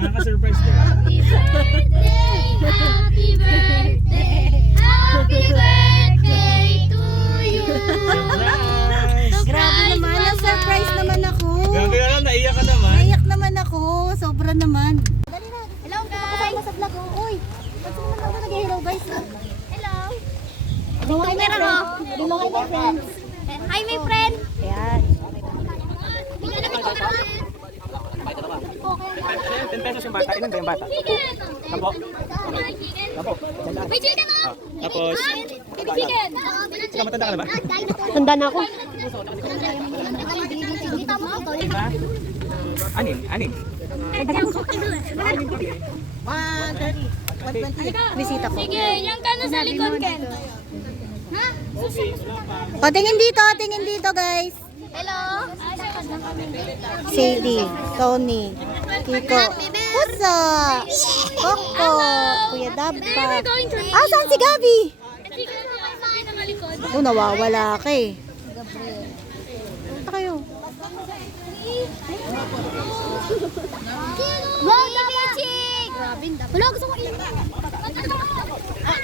Nakaka-surprise din. Happy birthday! Happy birthday! Happy birthday to you! Surprise! Grabe naman, na-surprise naman ako. Grabe ka lang, naiyak ka naman. Naiyak naman ako, sobra naman. Hello guys! Sa vlog, oh. Uy, ba't naman ako nag-hello guys? Hello! Hello kay my friend. Hello kay my friends. Hi my friend! Ayan. 10 pesos yung bata. Ilan ba yung bata? Apo. Apo. May chicken oh! Tapos, Baby chicken! ikaw matanda ka na ba? Tanda na ako. Diba? Anin? Anin? Bisita ko. Sige, yung kano sa likod Ken. Ha? O, tingin dito guys. Hello? Sadie, Tony, Kiko, Pusa, Coco, Kuya Dabba. Ah, saan si Gabi? Sige, yung pinakalikod. Oh, nawawala ka eh. Punta kayo. Wow, Michik! Wala, gusto ko ilan.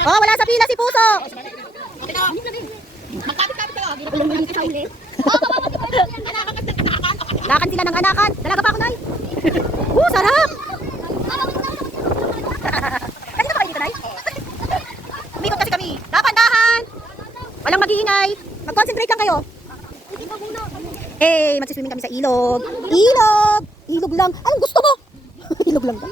Oh, wala sa pila si Puso. Lakan sila ng anakan. Dalaga pa ako, Nay. Sarap. Kanina pa kayo dito, Nay? Umikot kasi kami. Dahan-dahan. Walang mag-iingay. Mag-concentrate lang kayo. Eh, magsiswimming kami sa ilog. Ilog! Ilog lang. Anong gusto mo? Ilog lang ba?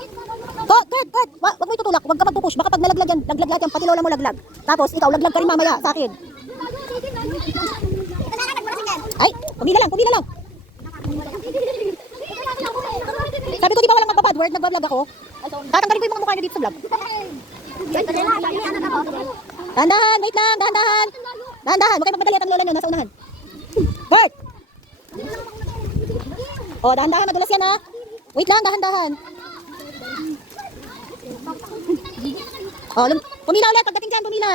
Kurt, wag mo itutulak. Wag ka magpupush. Baka pag nalaglag yan, laglag lahat yan. Pati lola mo laglag. Tapos ikaw, laglag ka rin mamaya sa akin. Ay, pumila lang. Sabi ko di ba walang magbabad word, nagbablog ako. Tatanggalin ko yung mga mukha niyo dito sa vlog. Dahan-dahan, wait lang, dahan-dahan. Dahan-dahan, huwag kayo magmadali at ang lola nyo, nasa unahan. Bert! O, dahan-dahan, madulas yan ha. Wait lang, dahan-dahan. O, pumila ulit, pagdating dyan, pumila.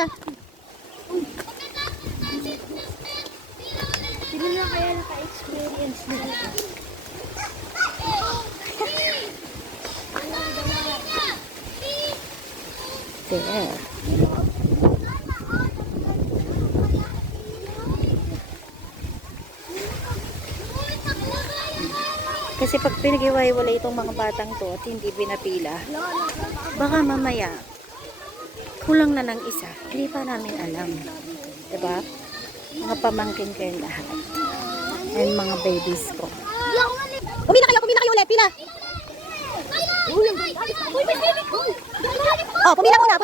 Sino na kaya naka-experience na? There. Kasi pag pinag-iwalay itong mga batang to at hindi pinapila, baka mamaya kulang na ng isa. Hindi pa namin alam. Diba? Mga pamangkin kayo lahat. And mga babies ko. Pumila kayo ulit. Pila. Oh, pumila muna.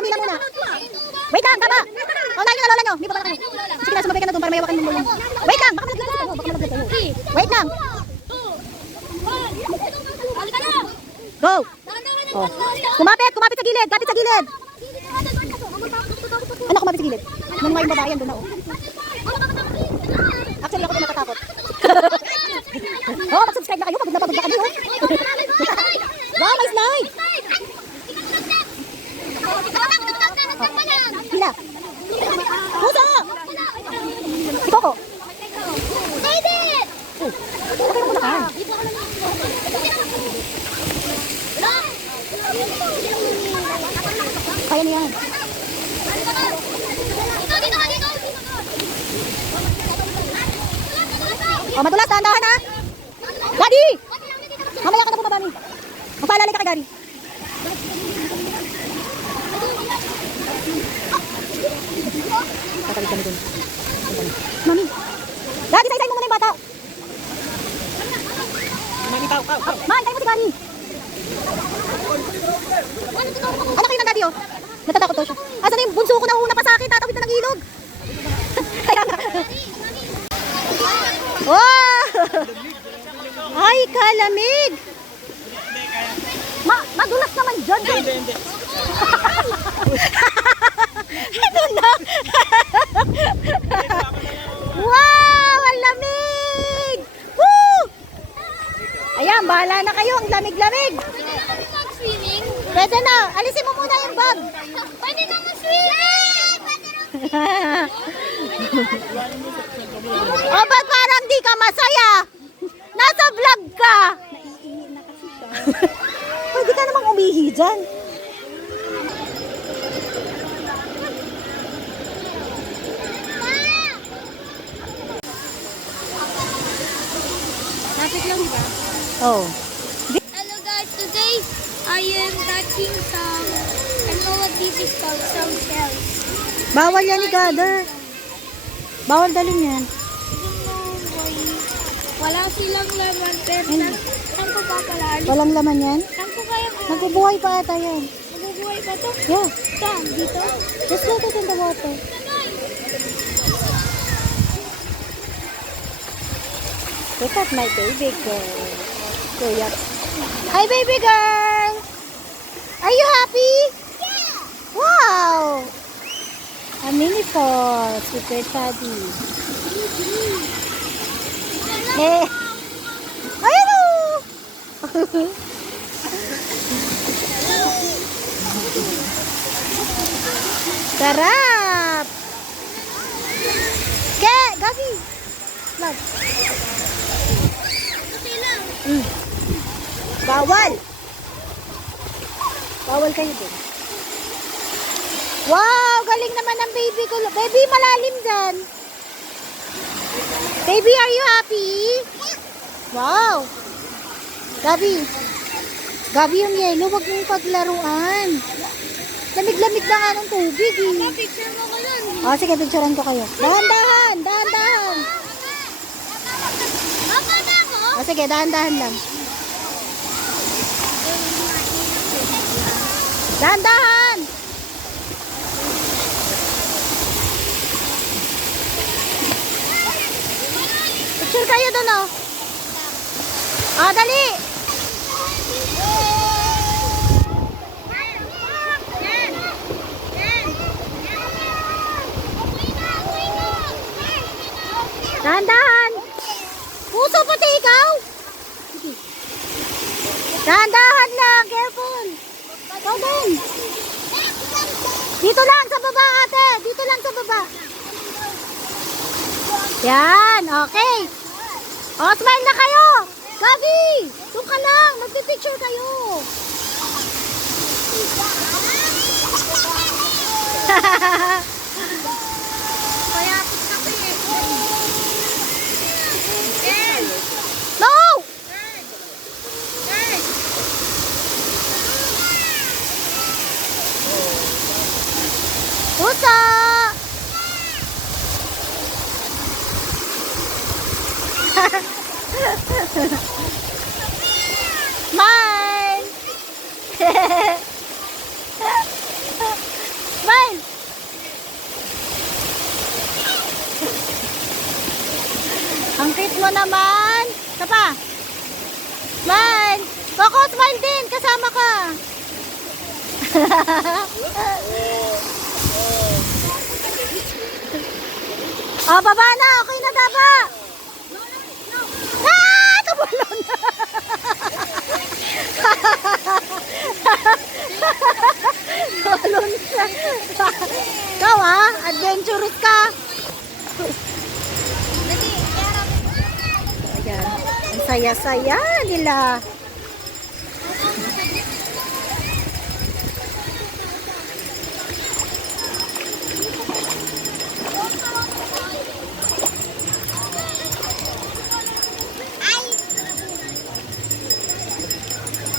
Wait lang, tama. Oh, layo na lola nyo. Hindi pa pala kayo. Sige na, sumabay ka na doon para mayawakan mo yung... Wait lang, baka malaglag kayo. Wait lang. Go. Oh. Kumapit sa gilid. Kapit sa gilid. Ano kumapit sa gilid? Manunga yung babae yan doon na oh. Actually ako din natatakot. Oh, mag-subscribe na kayo. Pagod na kami oh. Wow, may slide. Pila. Puso. Si Coco. David! Ito kayo muna ka. Kaya niya yan. Oh, madulas, dahan-dahan ha. Gadi! Mamaya ka na bumaba ni. Magpaalalay ka kay Gadi. Tatawid kami dun. Mami. Gadi, say-say mo muna yung bata. Mami, kaw. Man, tayo mo si Gadi. Anak kayo ng Gadi oh. Natatakot daw siya. Asan yung bunso ko na una pa sa akin? Tatawid na ng ilog. Kaya nga. Wow! Ay, kalamig! Madulas naman dyan. Hindi. Ito na! Wow! Ang lamig! Woo! Ayan, bahala na kayo. Ang lamig-lamig. Swimming? Pwede na. Alisin mo muna yung bag. Pwede na mag-swimming! O, ba't parang di ka masaya? Nasa vlog ka. Pwede ka naman umihi dyan. Lapit lang ba? Oh. Hello guys, today I am touching some, I don't know what this is called, some shells. Bawal yan ni Gather. Bawal dalhin yan. I don't know why. Wala silang laman, pero saan ko papalaan? Walang laman yan. Saan ko kaya Nagbubuhay pa ata yan. mabubuhay ba to? Yeah. Saan? Dito? Just let it in the water. Look at my baby girl. Kuya. Hi, baby girl! Are you happy? Yeah! Wow! A mini falls with your daddy. Eh. Ayun o! Sarap! Ke! Gabi! Love. Bawal! Bawal kayo din. Wow! Galing naman ng baby ko. Baby, malalim dyan. Baby, are you happy? Wow! Gabi. Gabi yung yelo. Huwag mong paglaruan. Lamig-lamig na nga ng tubig eh. Picture mo ko yun. Oh, sige, picturean ko kayo. Dahan-dahan! Dahan-dahan! Mama na ako? Oh, sige, dahan-dahan lang. Dahan-dahan! Picture kayo doon, oh. Ah, dali! Dahan-dahan! Puso pati ikaw! Dahan-dahan lang, careful! Ikaw din! Dito lang sa baba, ate! Dito lang sa baba! Yan, okay! O, smile na kayo! Gabi! Doon ka lang! Magpipicture kayo! Payapit na ko eh. No! Pusa! Smile! Smile! Ang cute mo naman! Isa pa! Smile! Coco, smile din! Kasama ka! Oh, baba na! Okay na, baba! Ah! Tumulong na! Tumulong siya! Ikaw ah! Adventurous ka! Ayan. Ang saya-saya nila.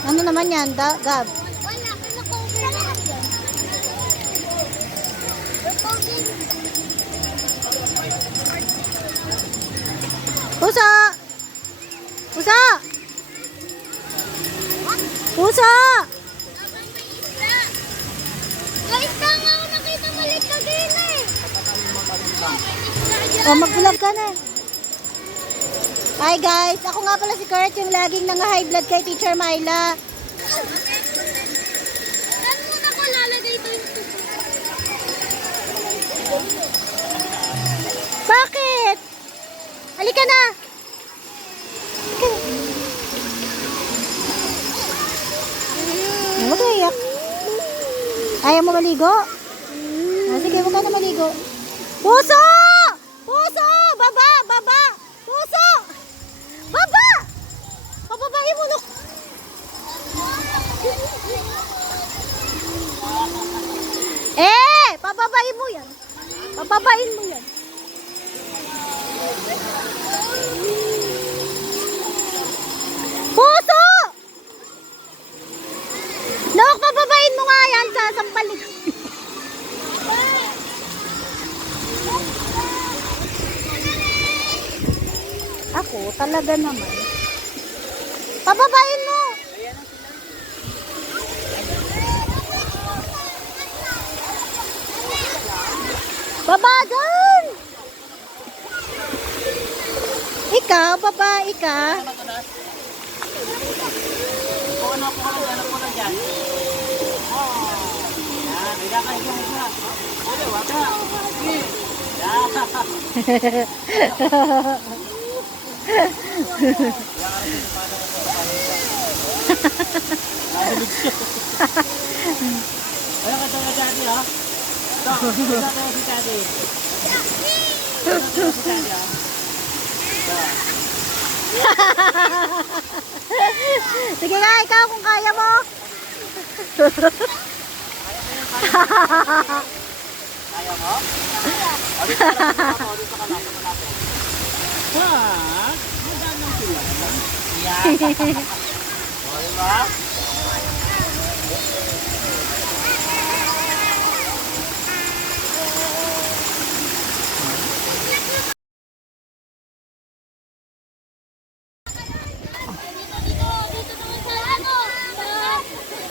Ano naman yan, Gab? Wala, pinakover lahat yan. Pusa! Pusa! Pusa! Guys, tama ako nakita maliit na din eh. O, mag-vlog ka na. Hi guys, ako nga pala si Kurt, yung laging nanga-high blood kay Teacher Myla. Saan muna ko lalagay ito yung tubo? Bakit? Halika na. Huwag ka iyak. Ayaw mo maligo? Ah, sige, huwag ka na maligo. Puso! Puso! Baba! Baba! Puso! Baba! Pababae mo, look. Pababain mo yan. Pababain mo yan. Puso! Nok, pababain mo nga yan sa sampalik. Ako, talaga naman. Pababain mo! Baba doon! Ikaw, babae ka. Ano po na dyan? Yan, hindi ka higang isa. Wala, wala. Sige. Ayan ka tayo daddy ha. Ito, ito tayo si daddy. Ito tayo si daddy ha. Sige nga, ikaw kung kaya mo. Kaya mo? Dito ka lang, dito ka lang. Wag! Magandang sila. Yan. O, diba?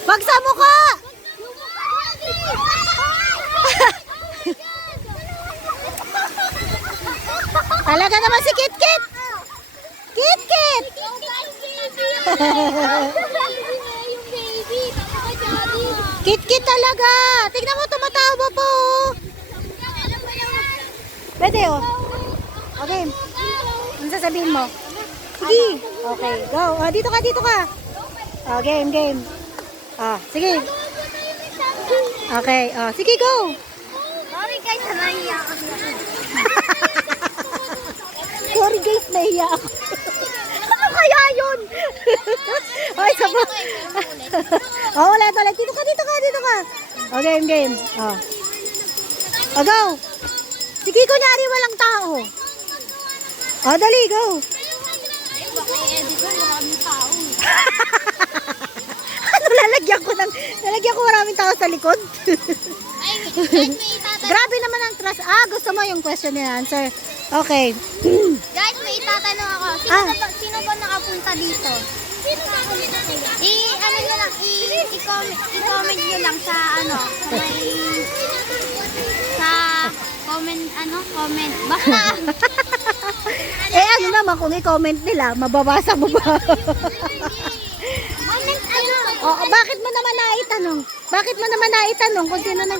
Wag sa mukha! Talaga naman si Kit Kit! Kit Kit! Kit Kit talaga! Tignan mo, tumatawa po! Pwede oh. Okay. Ano sasabihin mo? Sige. Okay, go. Oh, dito ka, dito ka. Oh, game, game. Ah, sige. Okay, oh, sige, go. Sorry guys, nahiya ako. Sorry guys, nahiya ako. Ano kaya yun? Ay, sabo. Oh, ulit, ulit. Dito ka, dito ka, dito ka. Oh, game, game. Oh. Oh, go. Sige, kunyari walang tao. Oh, dali, go. Edit ko, maraming tao. Ano, lalagyan ko maraming tao sa likod. Ay, guys, may itatanong. Grabe naman ang trust. Ah, gusto mo yung question and answer. Okay. Guys, may itatanong ako. Sino ba nakapunta dito? Ano nyo lang, i-comment nyo lang sa comment. Basta. Eh, ano naman kung i-comment nila, mababasa mo ba? Comment Oh, bakit mo naman naitanong? Bakit mo naman naitanong kung sino nang...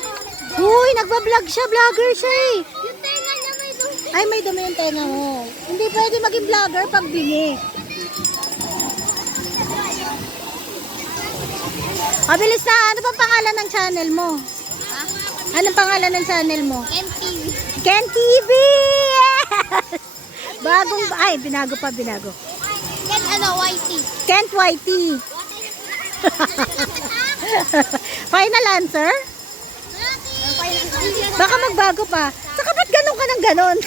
Uy, nagbablog siya, vlogger siya eh. Yung tenga niya may dumi. Ay, may dumi yung tenga mo. Hindi pwede maging vlogger pag bingi. Mabilis na, ano ba pangalan ng channel mo? Ha? Anong pangalan ng channel mo? MTV. Ken TV! Yes! Bagong, ay, binago. Yan YT. Kent YT. Final answer? Baka magbago pa. Saka ba't ganun ka ng ganon?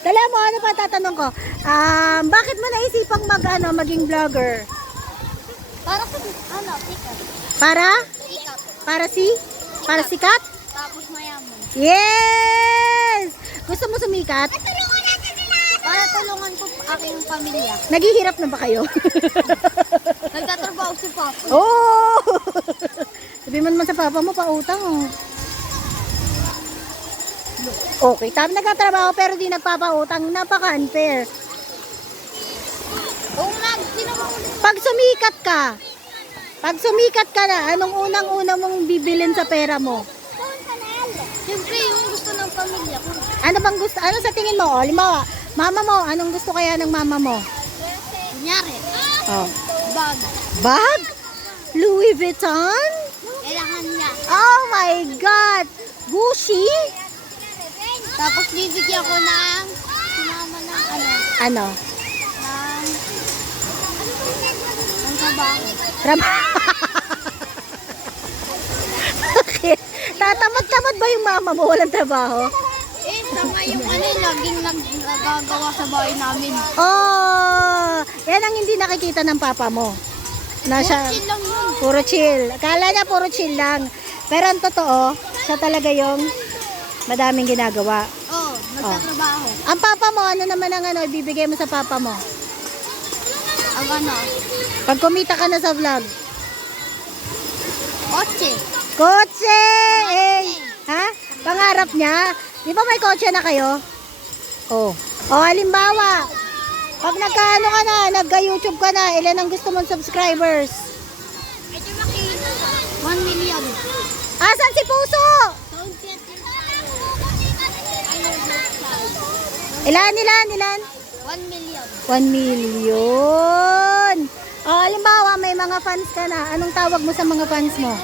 Dala mo, ano pa tatanong ko? Bakit mo naisipang maging vlogger? Para sa sikat. Para? Sikat. Para sikat? Tapos mayaman. Yes! Gusto mo sumikat? Para tulungan ko aking pamilya. Naghihirap na ba kayo? Nagtatrabaho si Papa. Oh! Sabi mo naman sa papa mo, pautang oh. Okay, nagtatrabaho pero di nagpapautang. Napaka-unfair. Pag sumikat ka na, anong unang-una mong bibilin sa pera mo? Siyempre, yung gusto ng pamilya ko. Ano bang gusto? Ano sa tingin mo? O, limawa, mama mo, anong gusto kaya ng mama mo? Kunyari, Oh. bag. Bag? Louis Vuitton? Kailangan niya. Oh my God! Gucci? Tapos bibigyan ko ng sinama ng Ano? ng Trabaho. Bakit? Tatamad-tamad ba yung mama mo? Walang trabaho? Eh, tama yung laging nagagawa sa bahay namin. Oh, yan ang hindi nakikita ng papa mo. Nasa, Chill lang yun. puro chill. Akala niya puro chill lang. Pero ang totoo, siya talaga yung madaming ginagawa. Oo, nagtatrabaho. Ang papa mo, ano naman ang ibibigay mo sa papa mo? Ang ano, Pag kumita ka na sa vlog. kotse. Kotse! Eh, ha? Pangarap niya? Di ba may kotse na kayo? Oh. O, halimbawa, pag nagkaano ka na, nagka-YouTube ka na, ilan ang gusto mong subscribers? 1 million. Asan si Puso? Ilan? 1 million. 1 million. O, halimbawa, may mga fans ka na. Anong tawag mo sa mga fans mo?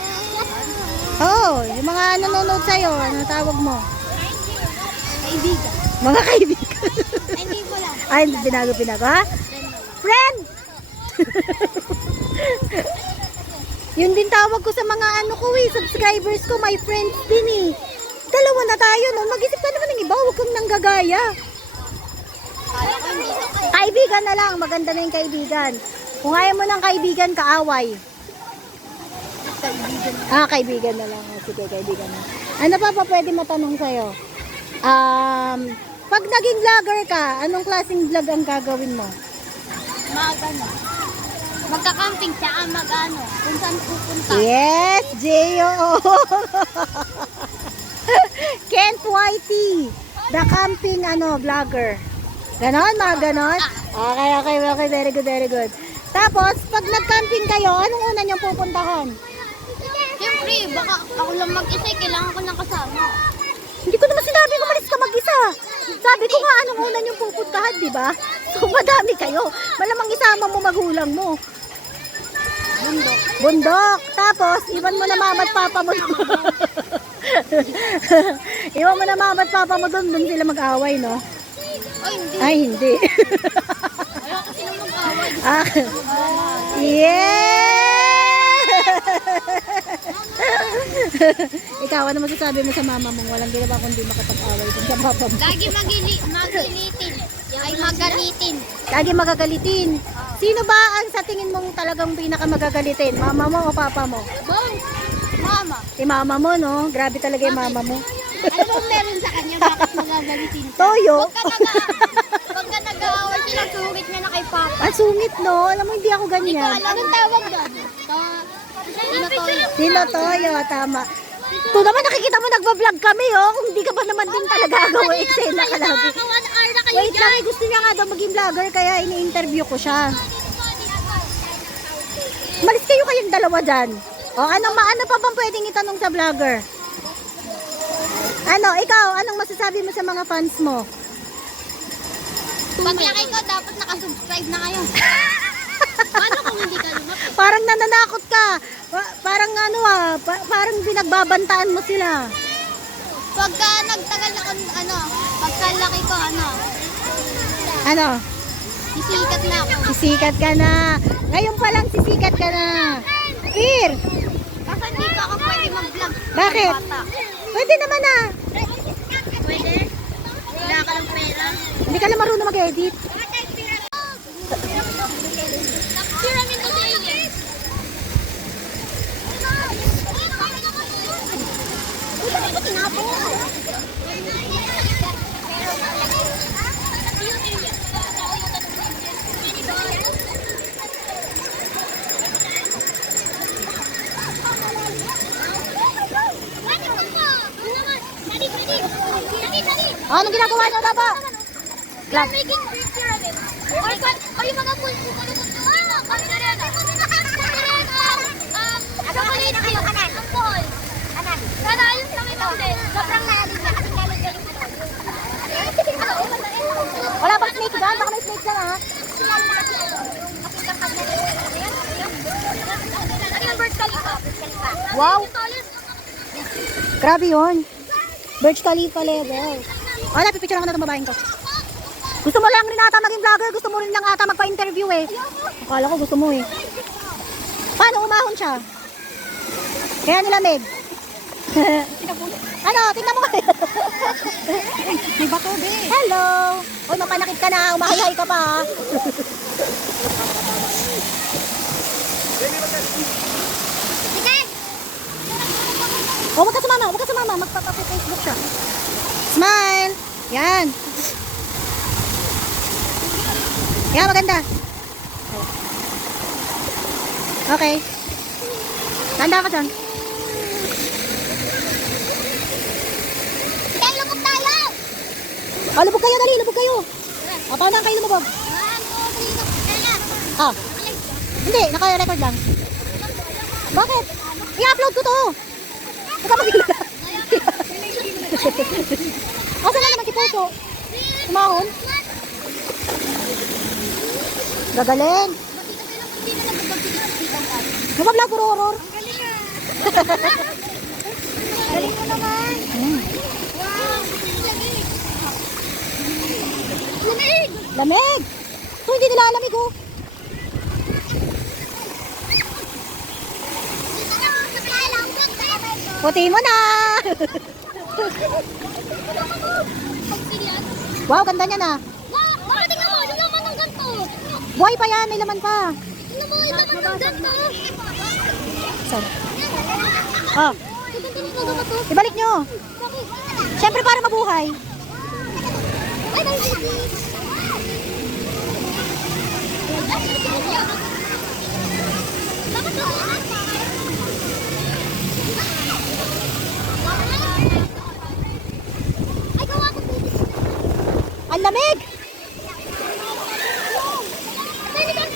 Oh, yung mga nanonood sa'yo, anong tawag mo? Kaibigan. Mga kaibigan. Hindi ko lang. Ay, binago, ha? Friend! Yun din tawag ko sa mga subscribers ko, my friends din eh. Dalawa na tayo, no? Mag-isip ka naman ng iba, huwag kang nanggagaya. Kala ko hindi ko kayo. Kaibigan na lang, maganda na yung kaibigan. Kung ayaw mo ng kaibigan, kaaway. Kaibigan. Kaibigan na lang. Sige, kaibigan na. Ano pa pwede matanong sa'yo? Pag naging vlogger ka, anong klaseng vlog ang gagawin mo? Mag-ano. Magka-camping tsaka mag-ano. Kung saan pupunta. Yes, J.O. Kent Whitey, the camping vlogger. Ganon, mga ganon? Okay, very good. Tapos, pag nag-camping kayo, anong una niyong pupuntahan? Siyempre, baka ako lang mag-isa, kailangan ko ng kasama. Hindi ko naman sinabi umalis ka mag-isa. Sabi ko nga anong una niyong pupuntahan, di ba? So, madami kayo. Malamang isama mo magulang mo. Bundok. Bundok. Tapos, iwan mo na mama at papa mo. Iwan mo na mama at papa mo doon sila mag-away, no? Ay, hindi. Ay, hindi. Ayaw kasi nang mag-away. Yeah! Ikaw, ano masasabi mo sa mama mo? Walang ginawa kundi makapag-away dun sa papa mo. Lagi magilitin. Ay, magalitin. Lagi magagalitin. Sino ba ang sa tingin mong talagang pinakamagagalitin? Mama mo o papa mo? Bong! Mama. Si mama mo, no? Grabe talaga yung mama mo. Ano bang meron sa kanya? Bakit magagalitin ka? Toyo. Huwag ka nag-aaway sila, surit na kay Papa. Ang sungit, no? Alam mo, hindi ako Hindi ko ganyan. alam. Anong tawag doon? Tinotoyo. Sino Toyo? Tama. Ito naman, nakikita mo, nagbablog kami, oh. Kung hindi ka ba naman din talaga gagawa, eksena ka lagi. Wait lang, gusto niya nga daw maging vlogger, kaya ini-interview ko siya. Malis kayo kayong dalawa dyan. O, ano pa bang pwedeng itanong sa vlogger? Ikaw, anong masasabi mo sa mga fans mo? Pag laki ko, dapat nakasubscribe na kayo. Paano kung hindi ka lumaki? Parang nananakot ka. Parang parang pinagbabantaan mo sila. Pagka nagtagal ako, pagka laki ko, sisikat na ako. Sisikat ka na. Ngayon pa lang sisikat ka na. Fir, Kasi hindi pa ako pwede mag-vlog. bakit? Bata. Pwede naman na. Pwede? Wala ka lang pera. Hindi ka na marunong mag-edit. Pyramid today. Anong ginagawa niyo, Baba? Vlog. Making big pyramid. Or yung mga pool po. Kami na rin. Chocolate milk. Ang pool. Sana ayos lang ito din. Sobrang nalig na. Kasing galing-galing ito. Wala bang snake dyan? Baka may snake dyan, ha? Burj Khalifa. Wow! Grabe yun. Burj Khalifa level. Wala, pipicture ako na itong babaeng ko. Gusto mo lang rin ata maging vlogger? Gusto mo rin lang ata magpa-interview eh. Akala ko gusto mo eh. Paano umahon siya? Kaya nilamig. Ano, tingnan mo. May bato, be. Hello. Uy, mapanakit ka na. Umahay-hay ka pa. Sige! Oh, wag ka sumama. Wag ka sumama. Magpapa-Facebook siya. Smile. Yan. Yan, maganda. Okay. Tanda ka dyan. Sige, lumog tayo! Oh, lubog kayo, dali. Lubog kayo. Oh, paano kayo lumubog? 1, 2, 3, Ah. Hindi, naka-record lang. Bakit? I-upload ko to. Huwag ka mag-ilala. Asa na naman si Puso? Kumahon? Gagaling. Nag-vlog ko, Roror. Galing mo naman. Wow! Lamig! Lamig. Ito, hindi nilalamig, oh. Puti mo na. Wow, ganda niya na. Wow! Tingnan mo! Yung laman ng ganito! Buhay pa yan, may laman pa. Tingnan mo! Yung laman ng ganito! Saan? Oh, ibalik nyo. Siyempre para mabuhay. Ay, baby! Bakit ako? Ay, gawa ko baby! Ang lamig. Pwede kang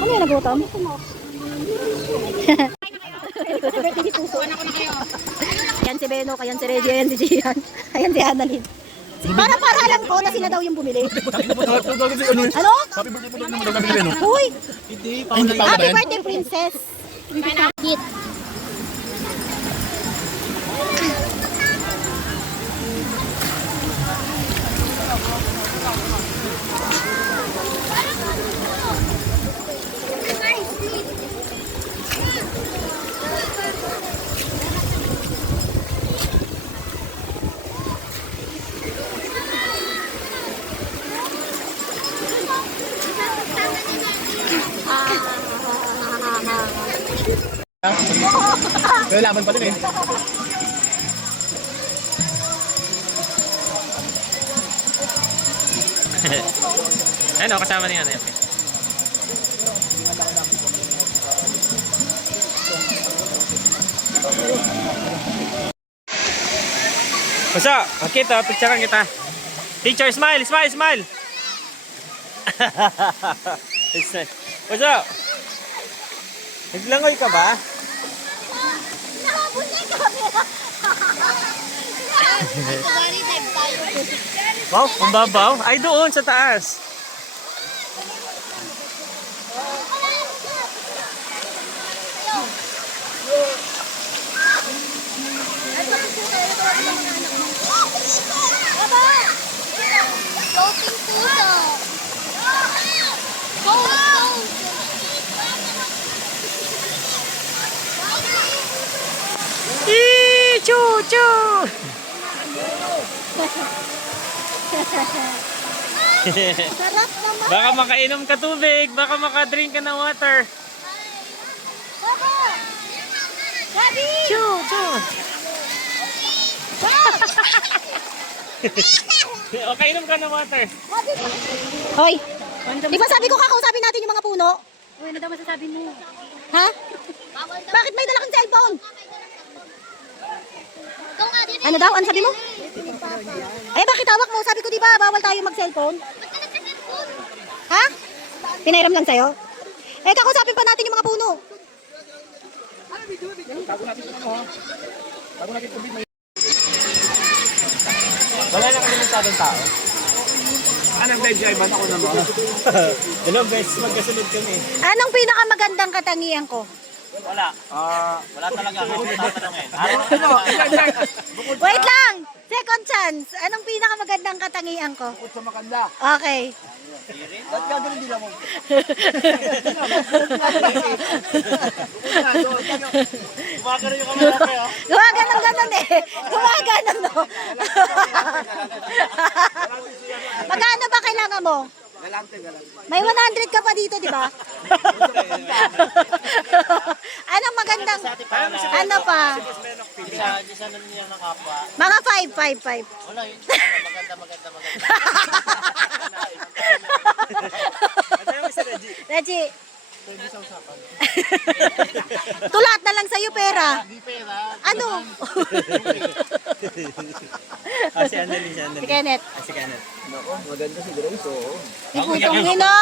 Ano yung nagutom? Ayan si Beno, ayan si Reggie, ayan si Gian, ayan si Annalyn. Para alam ko na sila daw yung bumili. Ano? Happy birthday po daw naman daw nabili, no? Uy! Hindi pa ba Happy yan? birthday, princess! Git. May laban pa din eh. Ayun, oh, kasama niya. Ano, Puso, kita, picturean kita. Teacher, smile, smile, smile. Puso, naglangoy ka ba? Nakabot na yung camera. Bari dive tayo. Wow, ang babaw. Ay, doon sa taas. Floating puso. Go, go. Chu-chu! Sarap naman! Baka makainom ka tubig, baka makadrink ka ng water. Baba! Gabi! Chu-chu! Okay, inom ka ng water. Hoy! Di ba sabi ko kakausapin natin yung mga puno? Uy, ano daw masasabi mo? Ha? Bakit may dala kang cellphone? Ano daw? Ano sabi mo? Ay, bakit hawak mo? Sabi ko di ba bawal tayo mag-cellphone? Ha? Pinairam lang sa'yo? Eh, kakausapin pa natin yung mga puno. Bago natin ito, ha? Bago natin tubig, may masyadong tao. Anong live drive ako naman? Dalawang beses magkasunod kami. Anong pinakamagandang katangian ko? Wala. Wala talaga. Ako tatanungin. Wait lang! Second chance. Anong pinakamagandang katangian ko? Bukod sa maganda. Okay. Ba't ka ganun din ako? Gumagano yung kamera kayo. Gumaganon eh. Gumaganon no. Magkano ba kailangan mo? May 100 ka pa dito, di ba? Anong magandang, ano pa? Isa na niya ng kapwa. Mga 5. Wala yun. Maganda. Reggie. Tulat na lang sa'yo pera. Hindi pera. Ano? Si Annalyn. Si Kenneth. Si Kenneth. Maganda si Grace, oo. Putong ina!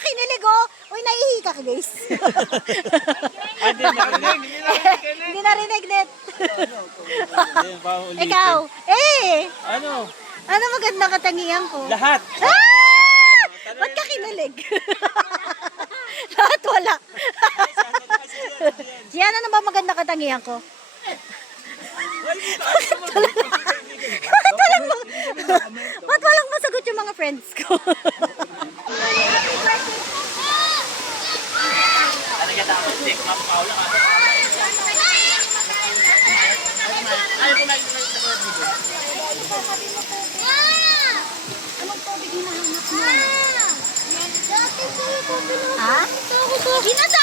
Kinilig oh! Uy, naihi ka guys. Hindi narinig, Net. Ikaw. Ano? Ano magandang katangian ko? Lahat. Ah! Ba't ka kinilig? Lahat wala. Yan, ano ba magandang katangian ko? Ba't walang masagot yung mga friends ko? Ano ka dapat? Take up Paula. Ayaw ko na Anong tubig hinahanap mo? Ha? Binasa